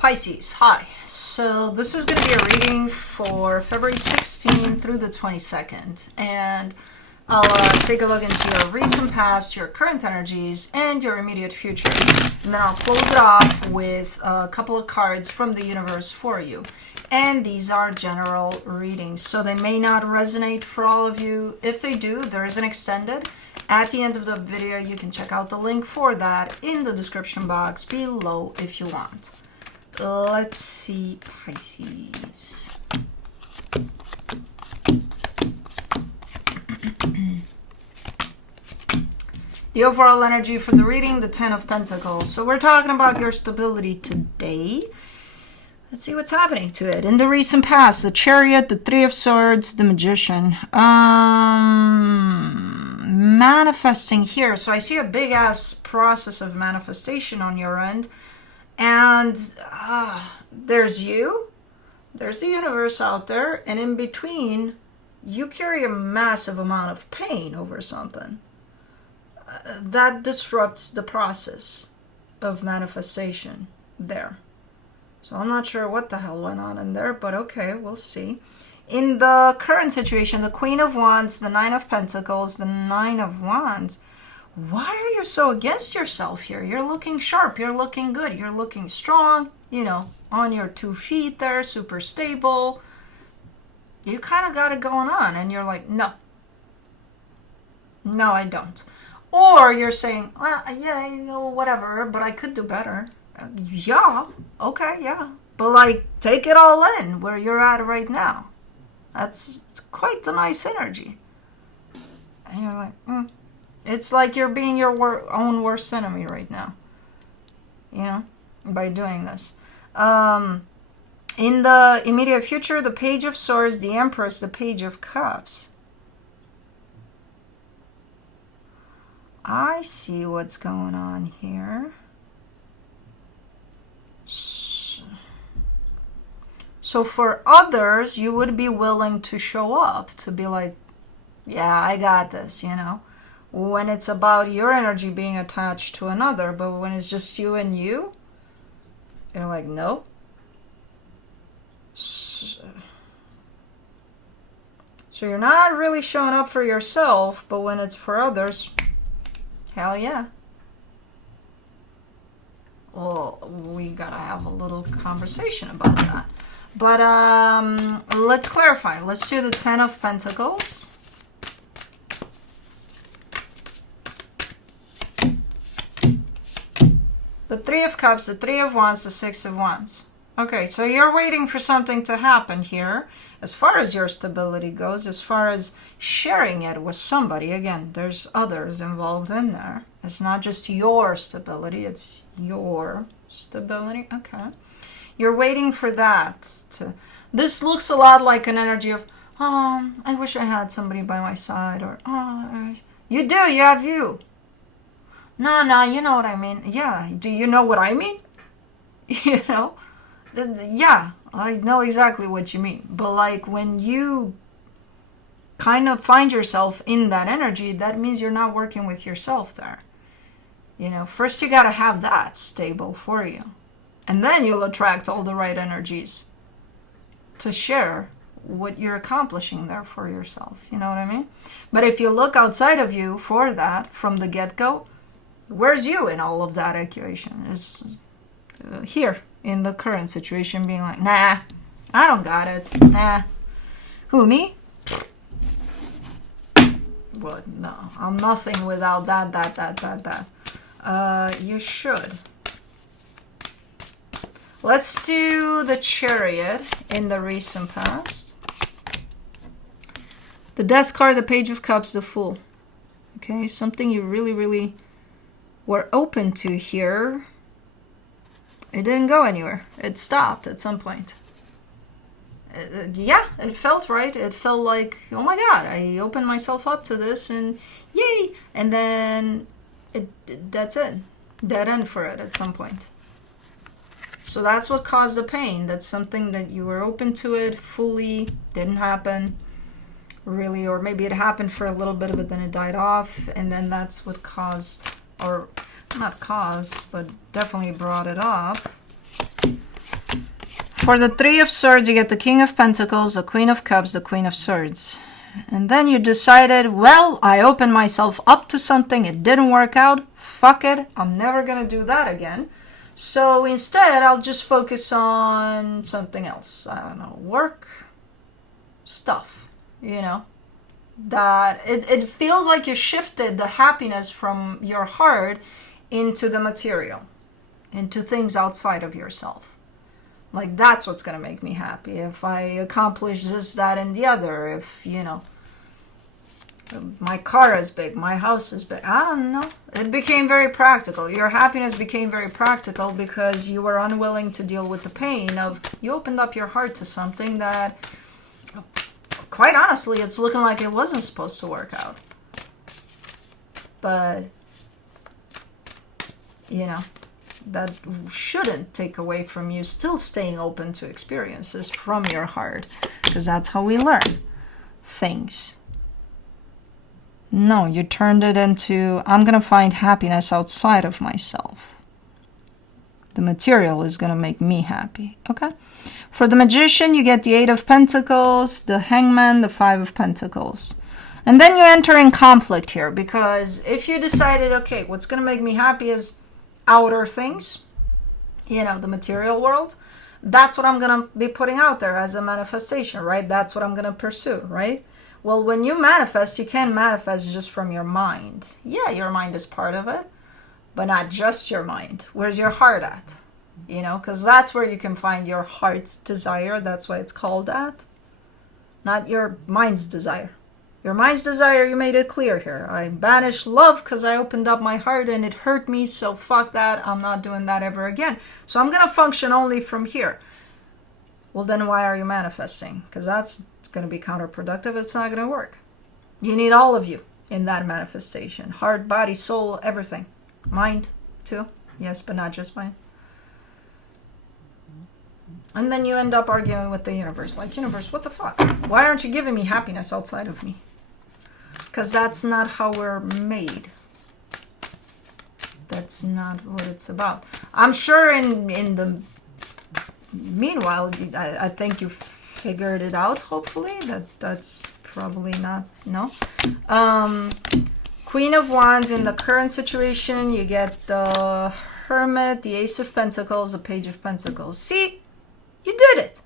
Pisces, hi. So this is going to be a reading for February 16th through the 22nd. And I'll take a look into your recent past, your current energies, and your immediate future. And then I'll close it off with a couple of cards from the universe for you. And these are general readings, so they may not resonate for all of you. If they do, there is an extended. At the end of the video, you can check out the link for that in the description box below if you want. Let's see, Pisces. The overall energy for the reading, the 10 of Pentacles. So we're talking about your stability today. Let's see what's happening to it. In the recent past, the Chariot, the 3 of Swords, the Magician. Manifesting here. So I see a big-ass process of manifestation on your end. And there's you. There's the universe out there. And in between, you carry a massive amount of pain over something. That disrupts the process of manifestation there. So I'm not sure what the hell went on in there, but okay, we'll see. In the current situation, the Queen of Wands, the 9 of Pentacles, the 9 of Wands. Why are you so against yourself here? You're looking sharp, you're looking good, you're looking strong, you know, on your 2 feet there, super stable. You kind of got it going on, and you're like, no, I don't. Or you're saying, well, yeah, you know, whatever, but I could do better. Yeah, okay, yeah. But like, take it all in where you're at right now. That's quite a nice energy. And you're like, It's like you're being your own worst enemy right now. You know, by doing this. In the immediate future, the Page of Swords, the Empress, the Page of Cups. I see what's going on here. So for others, you would be willing to show up, to be like, yeah, I got this, you know. When it's about your energy being attached to another, but when it's just you and you, you're like, nope. So you're not really showing up for yourself, but when it's for others, hell yeah. Well, we gotta have a little conversation about that. But let's clarify. Let's do the 10 of Pentacles. The 3 of Cups, the 3 of Wands, the 6 of Wands. Okay, so you're waiting for something to happen here. As far as your stability goes, as far as sharing it with somebody, again, there's others involved in there. It's not just your stability, it's your stability. Okay. You're waiting for that to... This looks a lot like an energy of, oh, I wish I had somebody by my side, or, oh, you do, you have you. No, you know what I mean. Yeah, do you know what I mean? You know? Yeah, I know exactly what you mean. But like when you kind of find yourself in that energy, that means you're not working with yourself there. You know, first you got to have that stable for you. And then you'll attract all the right energies to share what you're accomplishing there for yourself. You know what I mean? But if you look outside of you for that from the get-go, where's you in all of that equation? Is here in the current situation being like, nah, I don't got it. Nah. Who, me? What? No, I'm nothing without that. You should. Let's do the Chariot in the recent past. The Death card, the Page of Cups, the Fool. Okay, something you really were open to here. It didn't go anywhere. It stopped at some point. Yeah, it felt right. It felt like, oh my God, I opened myself up to this and yay. And then that's it. Dead end for it at some point. So that's what caused the pain. That's something that you were open to it fully, didn't happen really, or maybe it happened for a little bit, but then it died off, and then that's what caused, or not caused, but definitely brought it up. For the Three of Swords, you get the King of Pentacles, the Queen of Cups, the Queen of Swords. And then you decided, well, I opened myself up to something. It didn't work out. Fuck it. I'm never going to do that again. So instead, I'll just focus on something else. I don't know, work, stuff, you know. That it feels like you shifted the happiness from your heart into the material, into things outside of yourself. Like, that's what's going to make me happy. If I accomplish this, that, and the other. If, you know, my car is big, my house is big. I don't know. It became very practical. Your happiness became very practical because you were unwilling to deal with the pain of, you opened up your heart to something that, quite honestly, it's looking like it wasn't supposed to work out. But, you know, that shouldn't take away from you still staying open to experiences from your heart, because that's how we learn things. No, you turned it into, I'm going to find happiness outside of myself. The material is going to make me happy. Okay? For the Magician, you get the Eight of Pentacles, the Hangman, the Five of Pentacles. And then you enter in conflict here, because if you decided, okay, what's going to make me happy is outer things, you know, the material world, that's what I'm going to be putting out there as a manifestation, right? That's what I'm going to pursue, right? Well, when you manifest, you can't manifest just from your mind. Yeah, your mind is part of it, but not just your mind. Where's your heart at? You know, because that's where you can find your heart's desire. That's why it's called that. Not your mind's desire. Your mind's desire, you made it clear here. I banished love because I opened up my heart and it hurt me, so fuck that. I'm not doing that ever again. So I'm going to function only from here. Well, then why are you manifesting? Because that's going to be counterproductive. It's not going to work. You need all of you in that manifestation. Heart, body, soul, everything. Mind, too. Yes, but not just mind. And then you end up arguing with the universe. Like, universe, what the fuck? Why aren't you giving me happiness outside of me? Because that's not how we're made. That's not what it's about. I'm sure in the meanwhile, I think you figured it out, hopefully. That's probably not, no. Queen of Wands, in the current situation, you get the Hermit, the Ace of Pentacles, the Page of Pentacles. See? You did it.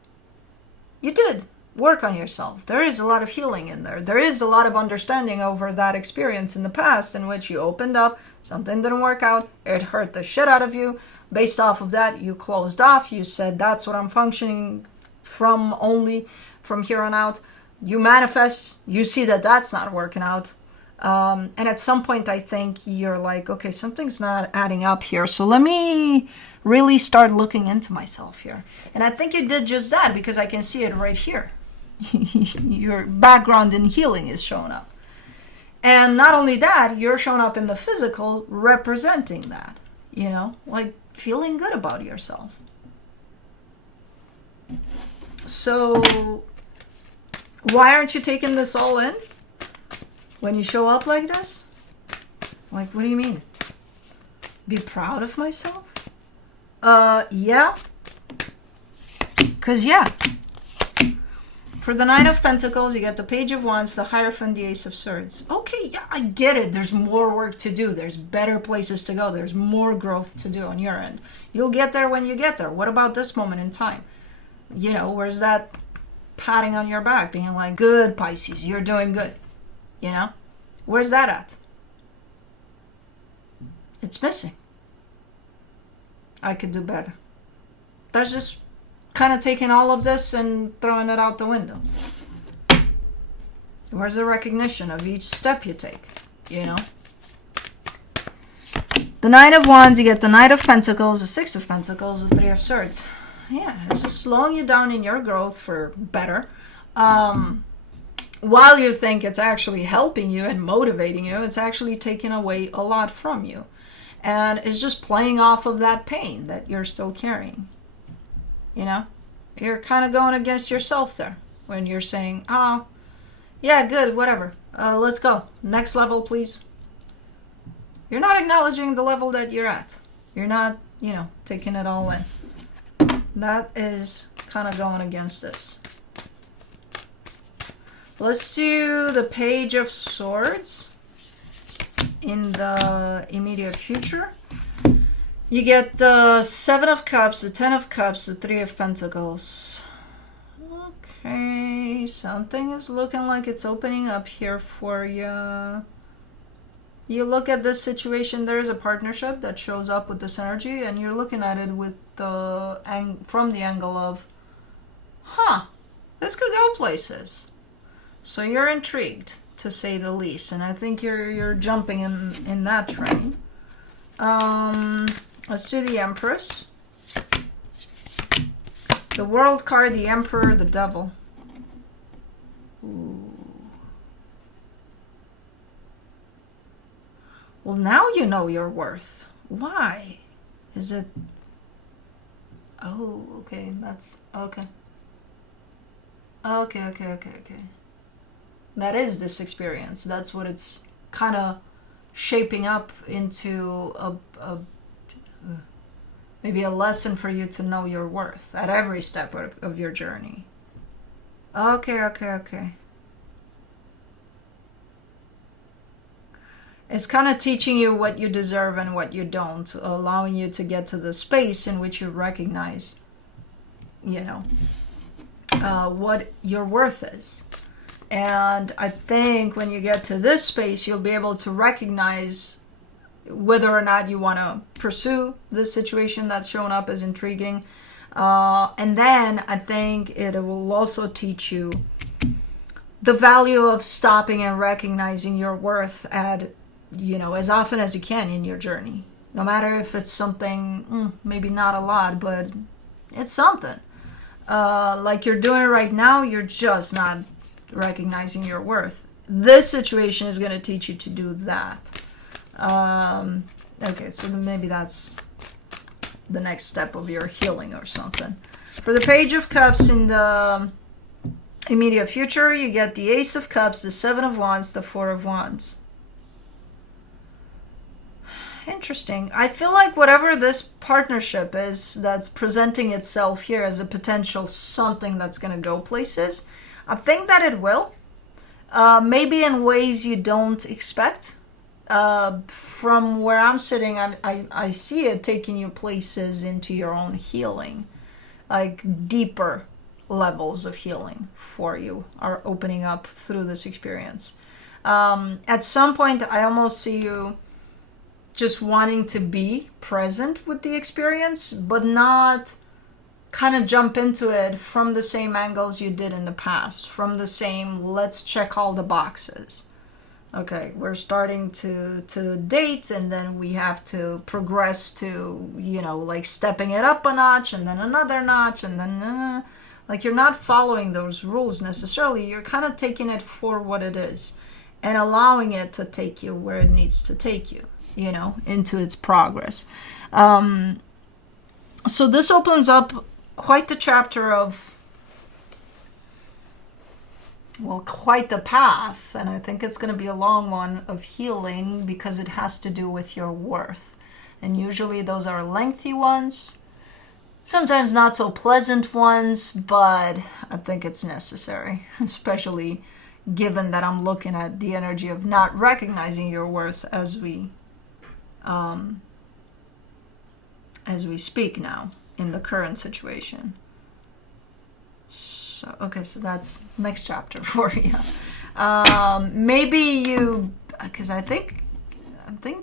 You did. Work on yourself. There is a lot of healing in there. There is a lot of understanding over that experience in the past in which you opened up, something didn't work out, it hurt the shit out of you. Based off of that, you closed off. You said, that's what I'm functioning from, only from here on out. You manifest. You see that that's not working out. And at some point, I think you're like, okay, something's not adding up here. So let me really start looking into myself here. And I think you did just that, because I can see it right here. Your background in healing is showing up. And not only that, you're showing up in the physical representing that, you know, like feeling good about yourself. So why aren't you taking this all in when you show up like this? Like, what do you mean? Be proud of myself? Yeah. Because, yeah. For the Nine of Pentacles, you get the Page of Wands, the Hierophant, the Ace of Swords. Okay, yeah, I get it. There's more work to do. There's better places to go. There's more growth to do on your end. You'll get there when you get there. What about this moment in time? You know, where's that patting on your back, being like, good, Pisces, you're doing good. You know? Where's that at? It's missing. I could do better. That's just kind of taking all of this and throwing it out the window. Where's the recognition of each step you take, you know? The Nine of Wands, you get the Knight of Pentacles, the Six of Pentacles, the Three of Swords. Yeah, it's just slowing you down in your growth for better. While you think it's actually helping you and motivating you, it's actually taking away a lot from you. And it's just playing off of that pain that you're still carrying. You know, you're kind of going against yourself there when you're saying, oh, yeah, good, whatever. Let's go. Next level, please. You're not acknowledging the level that you're at. You're not, you know, taking it all in. That is kind of going against this. Let's do the Page of Swords in the immediate future. You get the 7 of Cups, the 10 of Cups, the 3 of Pentacles. Okay, something is looking like it's opening up here for you. You look at this situation, there is a partnership that shows up with this energy, and you're looking at it with from the angle of, this could go places. So you're intrigued, to say the least, and I think you're jumping in that train. Let's do the Empress. The World card, the Emperor, the Devil. Ooh. Well, now you know your worth. Why? Is it... Oh, okay, that's... Okay. Okay. That is this experience. That's what it's kind of shaping up into maybe a lesson for you to know your worth at every step of your journey. Okay. It's kind of teaching you what you deserve and what you don't, allowing you to get to the space in which you recognize, what your worth is. And I think when you get to this space, you'll be able to recognize whether or not you want to pursue this situation that's shown up as intriguing. And then I think it will also teach you the value of stopping and recognizing your worth at, as often as you can in your journey. No matter if it's something, maybe not a lot, but it's something. Like you're doing it right now, you're just not recognizing your worth. This situation is going to teach you to do that. Okay, so then maybe that's the next step of your healing or something. For the Page of Cups in the immediate future, you get the Ace of Cups, the 7 of Wands, the 4 of Wands. Interesting. I feel like whatever this partnership is that's presenting itself here as a potential something that's going to go places, I think that it will. Maybe in ways you don't expect. From where I'm sitting, I see it taking you places into your own healing. Like deeper levels of healing for you are opening up through this experience. At some point, I almost see you just wanting to be present with the experience, but not kind of jump into it from the same angles you did in the past, from the same, let's check all the boxes. Okay, we're starting to date, and then we have to progress to, like stepping it up a notch, and then another notch, and then, like you're not following those rules necessarily. You're kind of taking it for what it is and allowing it to take you where it needs to take you, into its progress. So this opens up quite the chapter of, quite the path, and I think it's going to be a long one of healing because it has to do with your worth. And usually those are lengthy ones, sometimes not so pleasant ones, but I think it's necessary, especially given that I'm looking at the energy of not recognizing your worth as we speak now in the current situation. So that's next chapter for you. Maybe you, because I think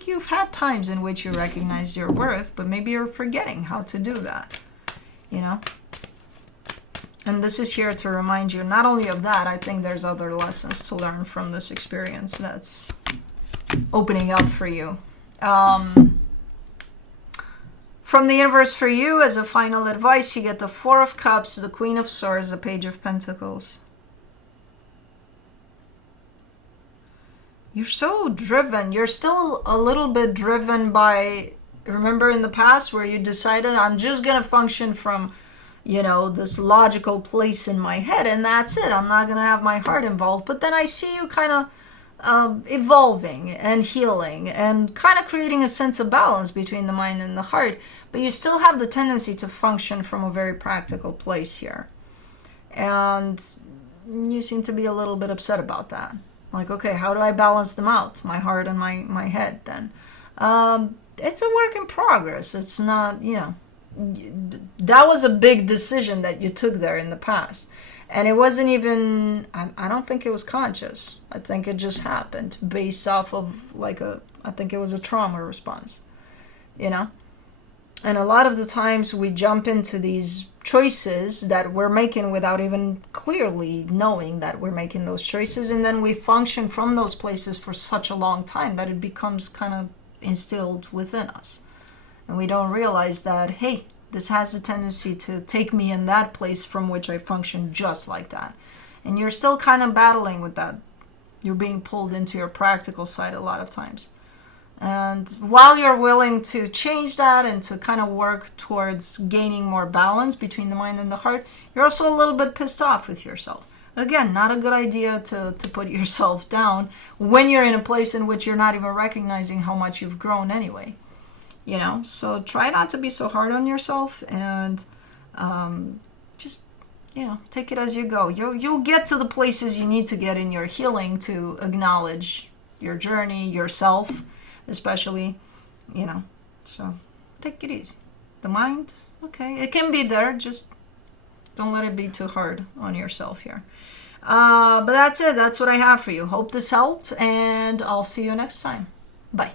you've had times in which you recognize your worth, but maybe you're forgetting how to do that, And this is here to remind you not only of that, I think there's other lessons to learn from this experience that's opening up for you. From the universe for you, as a final advice, you get the 4 of Cups, the Queen of Swords, the Page of Pentacles. You're so driven. You're still a little bit driven by, remember in the past where you decided, I'm just going to function from, this logical place in my head, and that's it. I'm not going to have my heart involved. But then I see you kind of evolving and healing and kind of creating a sense of balance between the mind and the heart, but you still have the tendency to function from a very practical place here. And you seem to be a little bit upset about that. Like, okay, how do I balance them out, my heart and my head then? It's a work in progress. It's not, that was a big decision that you took there in the past. And it wasn't even, I don't think it was conscious. I think it just happened based off of I think it was a trauma response, And a lot of the times we jump into these choices that we're making without even clearly knowing that we're making those choices. And then we function from those places for such a long time that it becomes kind of instilled within us. And we don't realize that, hey, this has a tendency to take me in that place from which I function just like that. And you're still kind of battling with that. You're being pulled into your practical side a lot of times. And while you're willing to change that and to kind of work towards gaining more balance between the mind and the heart, you're also a little bit pissed off with yourself. Again, not a good idea to put yourself down when you're in a place in which you're not even recognizing how much you've grown anyway. So try not to be so hard on yourself, and just, take it as you go. You'll get to the places you need to get in your healing to acknowledge your journey, yourself, especially, so take it easy. The mind, okay, it can be there, just don't let it be too hard on yourself here. But that's it. That's what I have for you. Hope this helped, and I'll see you next time. Bye.